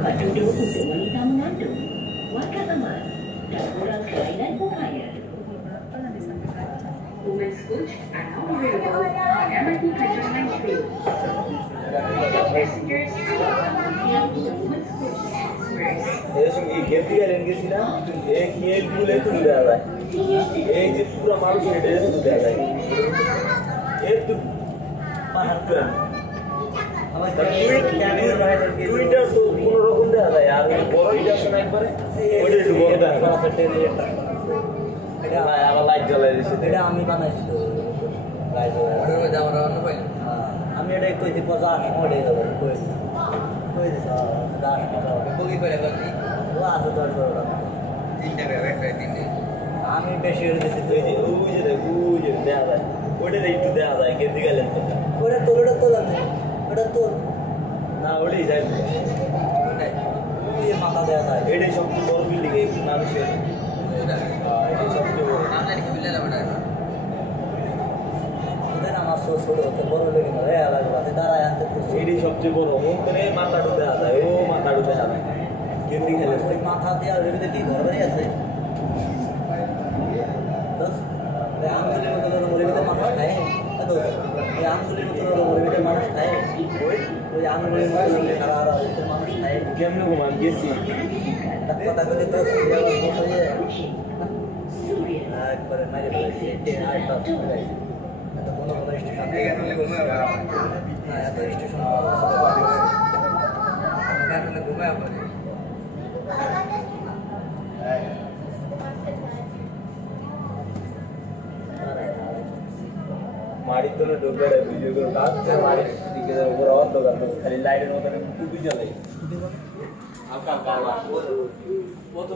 Duduk untuk wanita mengandung, warga emas, dan orang kaya dan upaya. Women's food are now available on MRT Kajuran Street. Passengers are welcome to the women's food express. ऐसे ये गेंदी का लेंगे सीना एक ये बुले तो नहीं रहा है एक जो पूरा मालूम है डेढ़ तो जा रहा है एक तो बाहर कर ट्विटर तो কোনো রকম দেখা যায় আর বড় এটা শোনা একবারে ওইটা একটু বড় দেখা এটা আবার লাইট জ্বলাই দিয়েছে এটা আমি বানাইছি তো লাইট জ্বলাই ওটা যাওয়ার অন্য পাই আমি এটা কইছি 50 মোড়ে যাব কই দিছ দাস বগি করে বাকি ও আছে 10 বড় তিনটা একটা তিনটে আমি বেশি হয়ে গেছে তুই যে ওই যে দেখা যায় ওইটা একটু দেখা যায় গেন্দি গেলেন ওটা তোলা ওটা তোর না ওটাই যায় ওটাই ওই মাথা দেওয়া যায় এটাই সবচেয়ে বড় বিল্ডিং এই মানুষের এটাই সবচেয়ে বড় নাম জানি কি বিল্ডিং ওটা ওদের আমার ছোট হতে বড় লেগে না আলাদা আলাদা দাঁড়ায় আনতে এটাই সবচেয়ে বড় ওখানে মাথাটা দেওয়া যায় ও মাথাটা দেওয়া যায় গেন্দি খেলে ওই মাথা দেওয়া লেগে কি ঘর বাড়ি আছে আঙ্গুলের মতো মরিবিতে মানুষ খায় ওই আঙ্গুলের মতো মরিবিতে মানুষ খায় ওই আঙ্গুলের মতো সারা মানুষ খায় কেমন ঘুমান গেছি কথা বলে তো একবারে মাইরে ফেলেছি আরেকটা এত কোনো স্টেশন এত স্টেশন ঘুমায় পড়ে माड़ी तो डूबे रहे वीडियो को काट से माड़ी दिखे तो ऊपर और लोग खाली लाइट में तो टूटी चलाई आपका काला वो तो